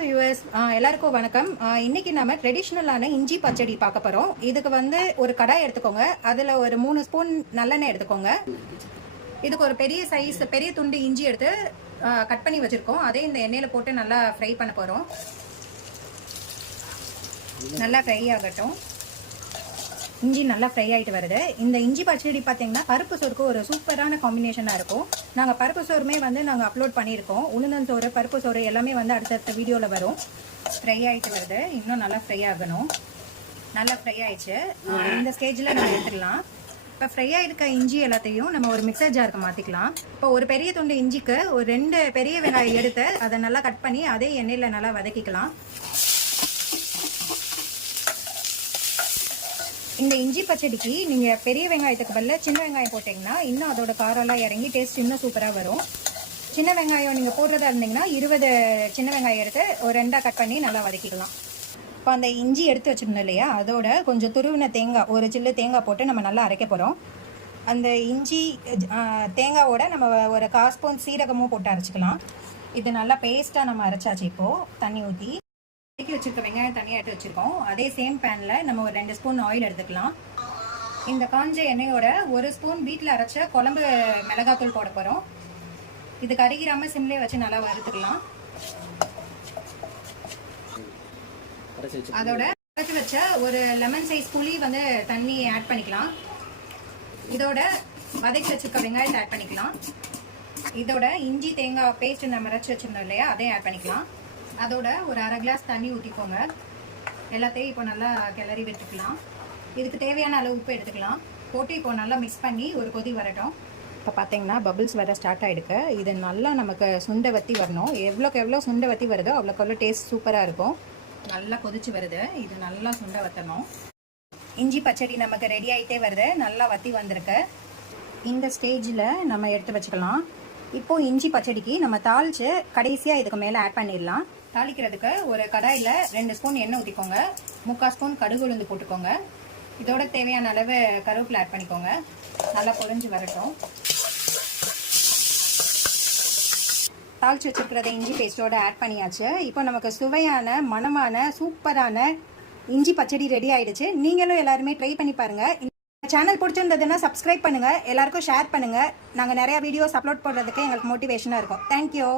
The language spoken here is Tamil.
வியூவர்ஸ், எல்லாருக்கும் வணக்கம். இன்னைக்கு நம்ம ட்ரெடிஷ்னலான இஞ்சி பச்சடி பார்க்க போகிறோம். இதுக்கு வந்து ஒரு கடாய் எடுத்துக்கோங்க. அதில் ஒரு 3 ஸ்பூன் நல்லெண்ணெய் எடுத்துக்கோங்க. இதுக்கு ஒரு பெரிய துண்டு இஞ்சி எடுத்து கட் பண்ணி வச்சுருக்கோம். அதே இந்த எண்ணெயில் போட்டு நல்லா ஃப்ரை பண்ண போகிறோம். நல்லா ஃப்ரை ஆகட்டும். இஞ்சி நல்லா ஃப்ரை ஆகிட்டு வருது. இந்த இஞ்சி பச்சடி பார்த்தீங்கன்னா பருப்பு சோறுக்கு ஒரு சூப்பரான காம்பினேஷனாக இருக்கும். நாங்கள் பருப்பு சோறுமே வந்து நாங்கள் அப்லோட் பண்ணியிருக்கோம். உளுந்தஞ்சோறு, பருப்பு சோறு எல்லாமே வந்து அடுத்தடுத்த வீடியோவில் வரும். ஃப்ரை ஆகிட்டு வருது. இன்னும் நல்லா ஃப்ரை ஆகணும். நல்லா ஃப்ரை ஆயிடுச்சு. இந்த ஸ்டேஜில் நம்ம எடுத்துடலாம். இப்போ ஃப்ரை ஆகிருக்க இஞ்சி எல்லாத்தையும் நம்ம ஒரு மிக்சர் ஜாருக்கு மாற்றிக்கலாம். இப்போ ஒரு பெரிய துண்டு இஞ்சிக்கு ஒரு 2 பெரிய வெங்காயம் எடுத்து அதை நல்லா கட் பண்ணி அதே எண்ணெயில் நல்லா வதக்கிக்கலாம். இந்த இஞ்சி பச்சடிக்கு நீங்கள் பெரிய வெங்காயத்துக்கு பதில் சின்ன வெங்காயம் போட்டிங்கன்னா இன்னும் அதோட காரெல்லாம் இறங்கி டேஸ்ட் இன்னும் சூப்பராக வரும். சின்ன வெங்காயம் நீங்கள் போடுறதா இருந்தீங்கன்னா 20 சின்ன வெங்காயம் எடுத்து ஒரு 2 கட் பண்ணி நல்லா வதக்கிக்கலாம். இப்போ அந்த இஞ்சி எடுத்து வச்சுருந்தோம் இல்லையா, அதோட கொஞ்சம் துருவின தேங்காய், ஒரு சில்லு தேங்காய் போட்டு நம்ம நல்லா அரைக்க போகிறோம். அந்த இஞ்சி தேங்காவோட நம்ம ஒரு 1/4 ஸ்பூன் சீரகமும் போட்டு அரைச்சிக்கலாம். இது நல்லா பேஸ்ட்டாக நம்ம அரைச்சாச்சு. இப்போது தண்ணி ஊற்றி வச்சிருக்க வெங்காயம் தனியாக எடுத்து வச்சிருக்கோம். அதே சேம் பேனில் நம்ம ஒரு 2 ஸ்பூன் ஆயில் எடுத்துக்கலாம். இந்த காஞ்ச எண்ணெயோட 1 ஸ்பூன் வீட்டில் அரைச்ச குழம்பு மிளகாத்தூள் போட போகிறோம். இது கருகிராம சிம்லேயே வச்சு நல்லா வறுத்துக்கலாம். அதோட அரைச்சி வச்ச ஒரு லெமன் சைஸ் புளி வந்து தண்ணி ஆட் பண்ணிக்கலாம். இதோட வதக்கி வச்சிருக்க வெங்காயத்தை ஆட் பண்ணிக்கலாம். இதோட இஞ்சி தேங்காய் பேஸ்ட் நம்ம அரைச்சி வச்சிருந்தோம் இல்லையா, அதையும் ஆட் பண்ணிக்கலாம். அதோட ஒரு 1/2 கிளாஸ் தண்ணி ஊற்றிக்கோங்க. எல்லாத்தையும் இப்போ நல்லா கிளறி விட்டுக்கலாம். இதுக்கு தேவையான அளவு உப்பு எடுத்துக்கலாம். போட்டு இப்போ நல்லா மிக்ஸ் பண்ணி ஒரு கொதி வரட்டும். இப்போ பார்த்தீங்கன்னா பபிள்ஸ் வர ஸ்டார்ட் ஆகிடுக்கு. இது நல்லா நமக்கு சுண்டை வற்றி வரணும். எவ்வளோக்கு எவ்வளோ சுண்டை வற்றி வருதோ அவ்வளோக்கு எவ்வளோ டேஸ்ட் சூப்பராக இருக்கும். நல்லா கொதிச்சு வருது. இது நல்லா சுண்டை வற்றணும். இஞ்சி பச்சடி நமக்கு ரெடி ஆகிட்டே வருது. நல்லா வற்றி வந்திருக்கு. இந்த ஸ்டேஜில் நம்ம எடுத்து வச்சுக்கலாம். இப்போது இஞ்சி பச்சடிக்கு நம்ம தாளித்து கடைசியாக இதுக்கு மேலே ஆட் பண்ணிடலாம். தாளிக்கிறதுக்கு ஒரு கடாயில் 2 ஸ்பூன் எண்ணெய் ஊற்றிக்கோங்க. 3/4 ஸ்பூன் கடுகு உளுந்து போட்டுக்கோங்க. இதோட தேவையான அளவு கருவேப்பிலை ஆட் பண்ணிக்கோங்க. நல்லா பொரிஞ்சு வரட்டும். தாளித்து வச்சுருக்கிறத இஞ்சி பேஸ்ட்டோட ஆட் பண்ணியாச்சு. இப்போ நமக்கு சுவையான மணமான சூப்பரான இஞ்சி பச்சடி ரெடி ஆயிடுச்சு. நீங்களும் எல்லாருமே ட்ரை பண்ணி பாருங்கள். சேனல் பிடிச்சிருந்ததுன்னா சப்ஸ்கிரைப் பண்ணுங்கள். எல்லாருக்கும் ஷேர் பண்ணுங்கள். நாங்கள் நிறையா வீடியோஸ் அப்லோட் பண்ணுறதுக்கு எங்களுக்கு மோட்டிவேஷனாக இருக்கும். தேங்க்யூ.